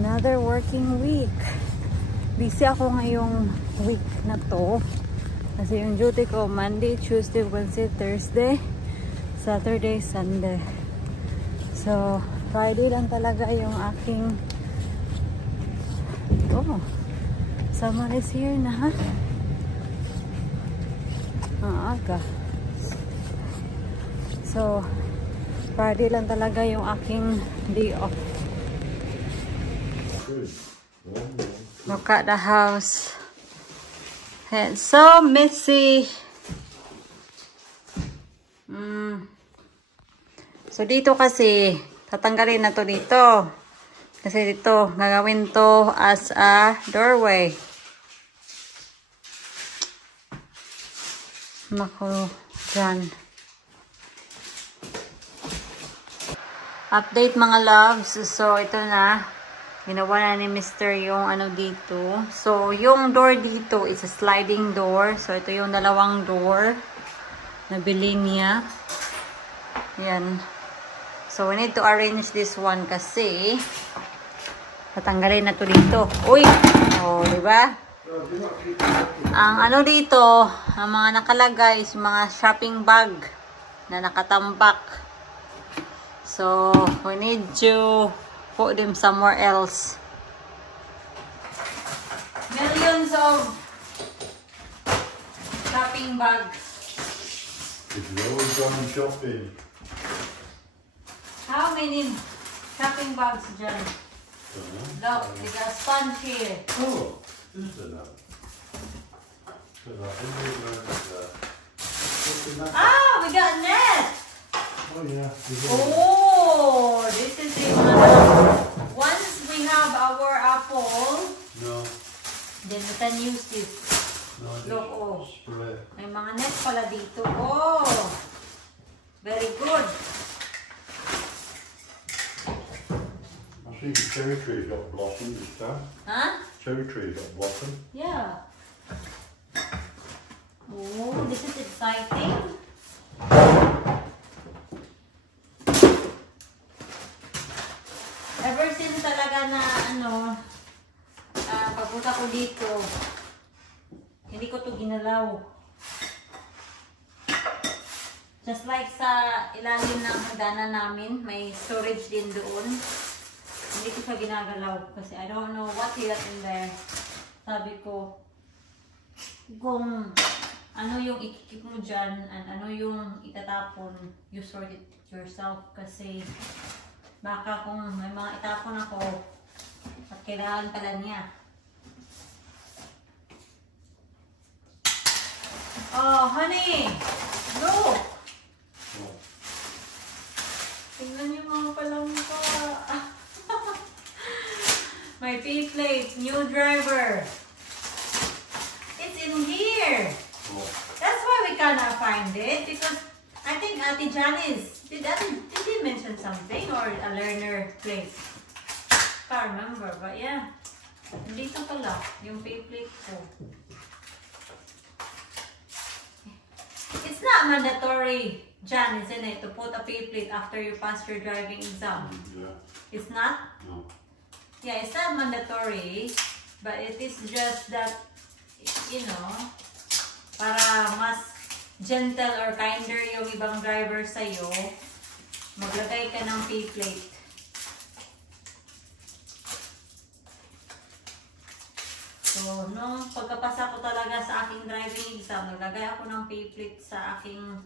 Another working week. Busy ako ngayong week na to. Kasi yung duty ko Monday, Tuesday, Wednesday, Thursday, Saturday, Sunday. So, Friday lang talaga yung aking someone is here na, ha? Ang aga. So, Friday lang talaga yung aking day off. Look at the house. It's so messy. So, dito kasi, tatanggalin na to dito. Kasi dito, gagawin to as a doorway. Naku, dyan. Update mga loves. So, ito na. Ginawa na ni Mr. yung ano dito. So, yung door dito is a sliding door. So, ito yung dalawang door. Nabili niya. Yan. So, we need to arrange this one kasi tatanggalin na to dito. Uy! Oh, diba? Ang ano dito, ang mga nakalagay is mga shopping bag na nakatambak. So, we need to put them somewhere else. Millions of shopping bags. If you're always going shopping. How many shopping bags, John? Look, we got a sponge here. Oh, is there now? Ah, we got a net. Oh yeah. Oh, this is it. Once we have our apple, then we can use this. Look, oh. May mga net pala dito. Oh, very good. I see the cherry tree got blossom this time. Huh? Cherry tree got blossom. Yeah. Oh, this is exciting. Ever since talaga na pagpunta ko dito, hindi ko to ginalaw. Just like sa ilalim ng hagdanan namin, may storage din doon. Hindi ko siya ginagalaw kasi I don't know what he got in there. Sabi ko, kung ano yung ikikip mo dyan and ano yung itatapon, you sort it yourself kasi baka kung may mga itapon ako at kailangan pala niya. Oh, honey! Look! Tingnan niyo mga palangka. My P-plate, new driver. It's in here. That's why we cannot find it because I think Ate Janice, did he mention something or a learner place? Can't remember, but yeah. Dito pala, yung P-plate ko. It's not mandatory, Jan, isn't it, to put a P-plate after you pass your driving exam? Yeah. It's not? No. Yeah, it's not mandatory, but it is just that, you know, para mas gentle or kinder yung ibang driver sa'yo, maglagay ka ng P-plate. So, nung pagkapasa ko talaga sa aking driving exam, naglagay ako ng P-plate sa aking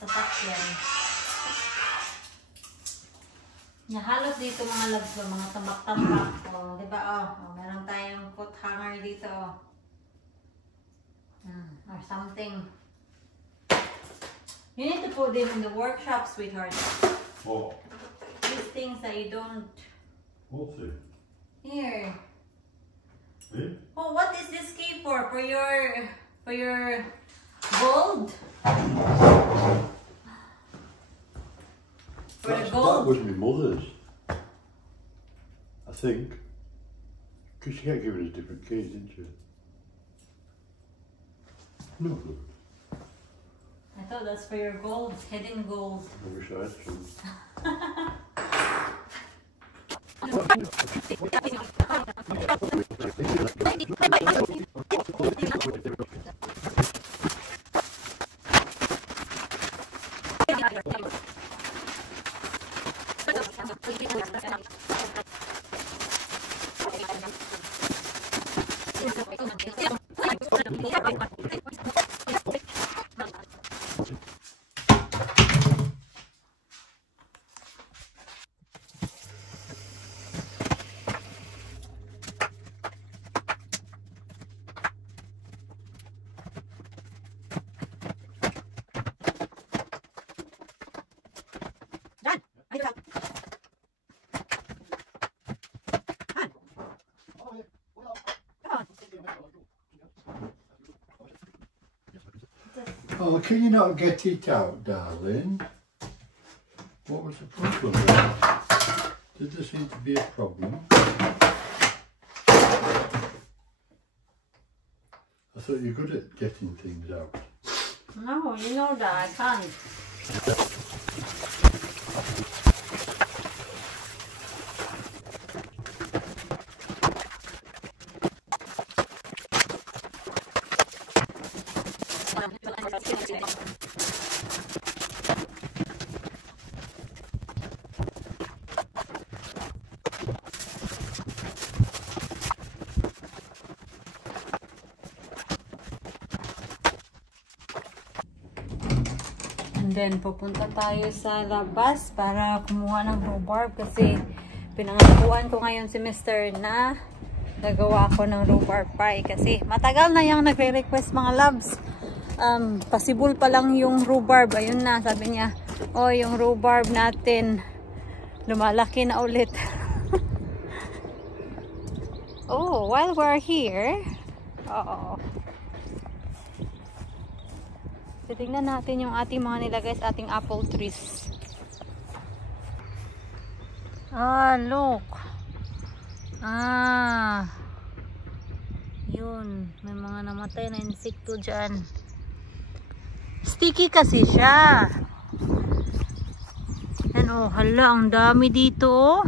sasakyan. Halos dito mga loves, mga tambak-tambak. O, diba? O, meron tayong coat hanger dito. Or something. You need to put them in the workshop, sweetheart. What? These things that you don't... What's it? Here. Yeah? Oh, what is this key for? For your gold? For the gold? That was my mother's. I think. Because she kept giving us different keys, didn't she? No. I thought that's for your gold, hidden gold. I wish I had some. Oh, can you not get it out, darling? What was the problem? Did there seem to be a problem? I thought you're good at getting things out. No, you know that I can't. And then, pupunta tayo sa labas para kumuha ng rhubarb kasi pinangakuan ko ngayon si Mr. na nagawa ko ng rhubarb pie kasi matagal na yung nagre-request mga loves. Possible pa lang yung rhubarb. Ayun na, sabi niya, oh, yung rhubarb natin lumalaki na ulit. Oh, while we're here, tingnan natin yung ating mga nilagay sa ating apple trees. Ah, look. Ah. Yun. May mga namatay na insekto dyan. Sticky kasi siya. Ano, hala, ang dami dito, oh.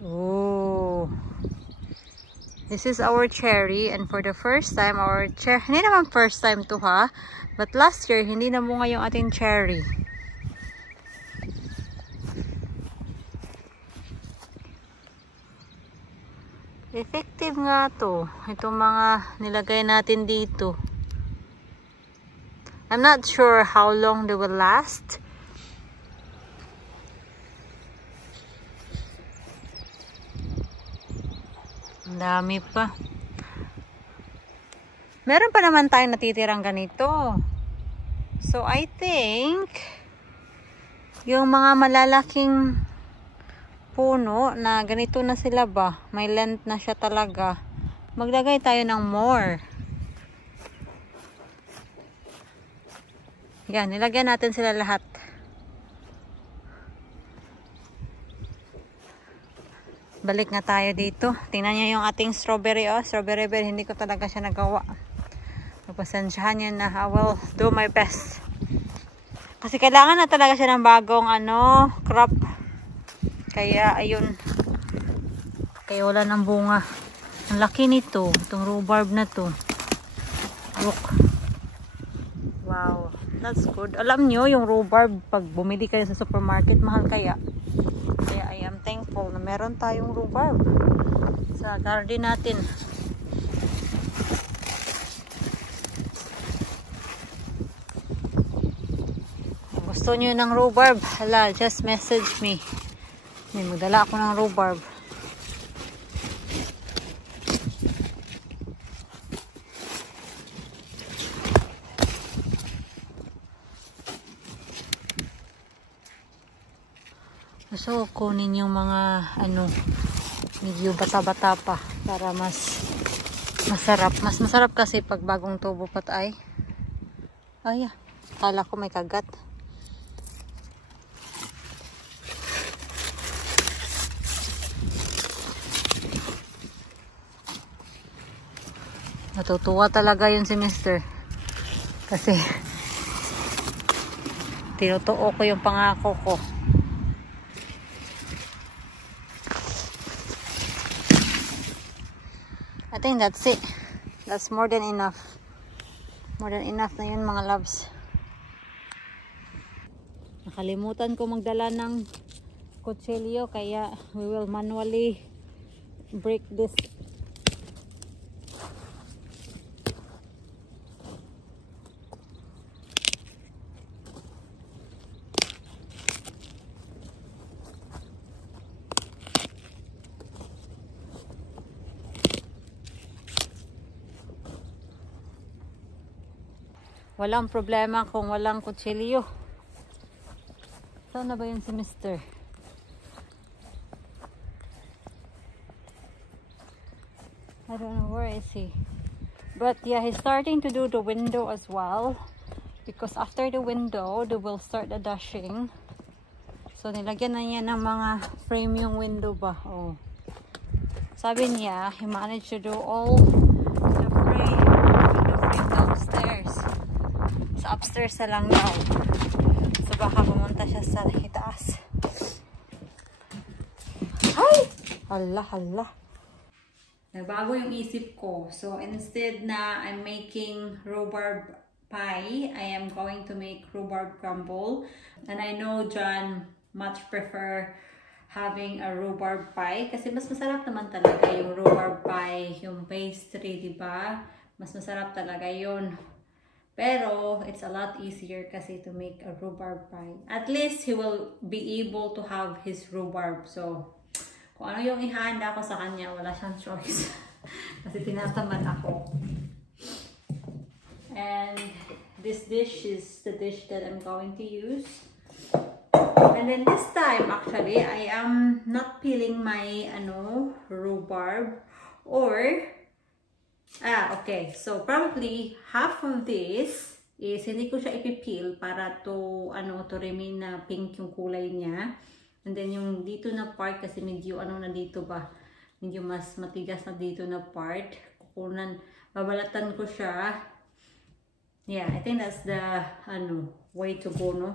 Oh. This is our cherry, and for the first time, our cherry, hindi naman first time to ha, but last year, hindi na bunga yung ating cherry. Effective nga to, itong mga nilagay natin dito. I'm not sure how long they will last. Dami pa. Meron pa naman tayong natitirang ganito. So, I think yung mga malalaking puno na ganito na sila ba, may length na siya talaga, maglagay tayo ng more. Yan, nilagyan natin sila lahat. Balik nga tayo dito. Tingnan niyo yung ating strawberry. Oh, strawberry bed. Hindi ko talaga siya nagawa. Napasensyahan niyo na. I will do my best. Kasi kailangan na talaga siya ng bagong crop. Kaya ayun. Kaya wala ng bunga. Ang laki nito. Itong rhubarb na to. Look. Wow. That's good. Alam niyo yung rhubarb, pag bumili kayo sa supermarket, mahal kaya. Kaya I am thankful na meron tayong rhubarb sa garden natin. Kung gusto nyo ng rhubarb, hala, just message me. May magdala ako ng rhubarb. So, kunin yung mga medyo bata-bata pa para mas masarap. Mas masarap kasi pag bagong tubo pa tayo. Ay, kala ko may kagat. Natutuwa talaga yun si Mr. Kasi tinutuo ko yung pangako ko. think that's it. That's more than enough. More than enough na yun mga loves. Nakalimutan ko magdala ng kutsilyo kaya we will manually break this. Walang problema kung walang kutsilyo. Saan na ba yun si Mr.? I don't know where is he. But yeah, he's starting to do the window as well. Because after the window, they will start the dashing. So nilagyan na niya ng mga frame yung window ba. Oh. Sabi niya, he managed to do all the frame downstairs. So upstairs na lang daw. So baka pumunta siya sa itaas. Ay! Hala, hala. Nagbago yung isip ko. So instead na I'm making rhubarb pie, I am going to make rhubarb crumble. And I know John much prefer having a rhubarb pie kasi mas masarap naman talaga yung rhubarb pie, yung pastry, diba? Mas masarap talaga yun. Pero, it's a lot easier kasi to make a rhubarb pie. At least, he will be able to have his rhubarb. So, kung ano yung ihanda ko sa kanya, wala siyang choice. Kasi tinatamad ako. And, this dish is the dish that I'm going to use. And then this time, actually, I am not peeling my, rhubarb. Or, okay. So, probably half of this is hindi ko siya ipipil para to remain na pink yung kulay niya. And then yung dito na part kasi medyo na dito ba? Medyo mas matigas na dito na part. Babalatan ko siya. Yeah, I think that's the way to go, no?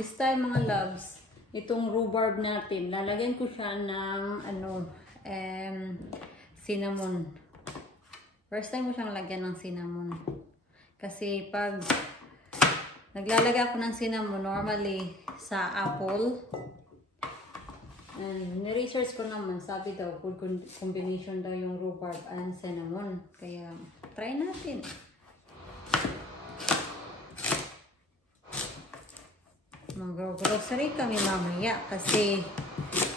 This time mga loves, itong rhubarb natin, lalagyan ko siya ng cinnamon. First time ko siyang lagyan ng cinnamon. Kasi pag naglalagay ako ng cinnamon normally sa apple, and ni-research ko naman, sabi daw good combination daw yung rhubarb and cinnamon. Kaya try natin. Mag-grocery kami mamaya kasi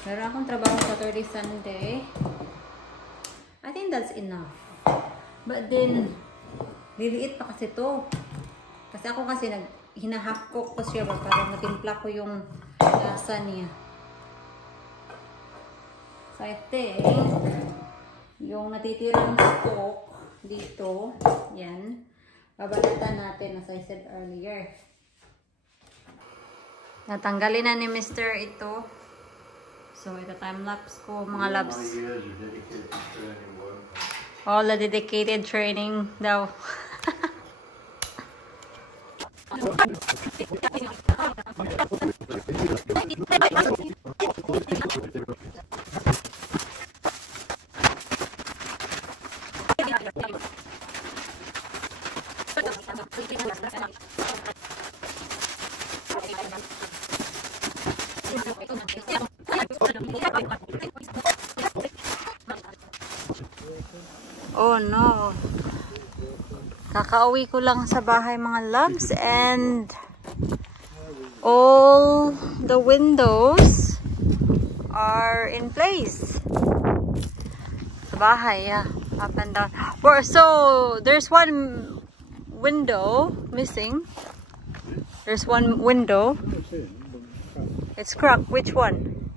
meron akong trabaho Saturday, Sunday. I think that's enough. But then, liliit pa kasi to. Kasi ako kasi hinahakok ko siya para matimpla ko yung lasa niya. So I think, yung natitirang stock dito, yan, babalatan natin as I said earlier. Natanggalin na ni Mr. ito. So, ito time-lapse ko, mga labs. All the dedicated training daw. Oh no. Kakauwi ko lang sa bahay mga loves and all the windows are in place. Sa bahay, yeah. Up and down. So, there's one window missing. There's one window. It's cracked. Which one?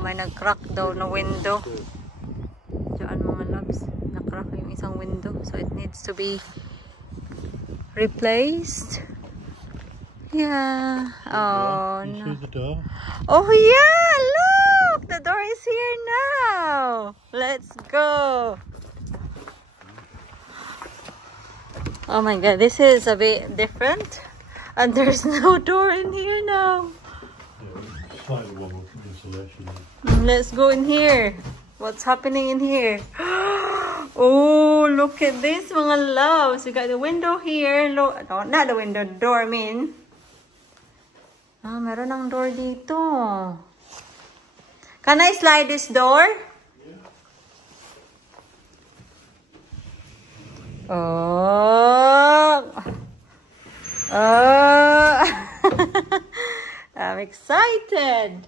May nag-crack daw na window. ang window. So it needs to be replaced. Yeah. Oh, You no. see the door? Oh, yeah. Look. The door is here now. Let's go. Oh my God. This is a bit different. And there's no door in here now. Yeah, slightly warm up insulation. Let's go in here. What's happening in here? Oh, look at this, mga loves. We got the window here. Look, no, not the window, the door, I mean. Ah, meron ng door dito. Can I slide this door? Yeah. Oh. Oh. I'm excited.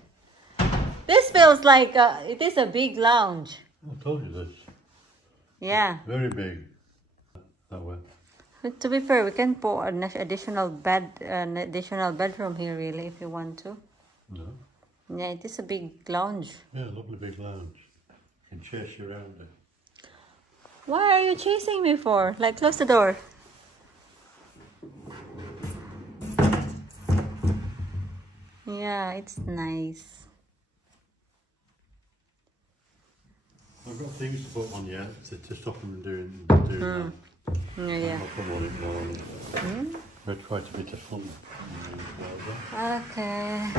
This feels like it is a big lounge. I told you this. Yeah. Very big. That way. But to be fair, we can put an additional bedroom here, really, if you want to. No. Yeah, it is a big lounge. Yeah, lovely big lounge. Can chase you around it. Why are you chasing me for? Like, close the door. Yeah, it's nice. I've got things to put on yet to stop them doing that. Yeah. I'll put one in more. We're quite a bit of fun. Okay.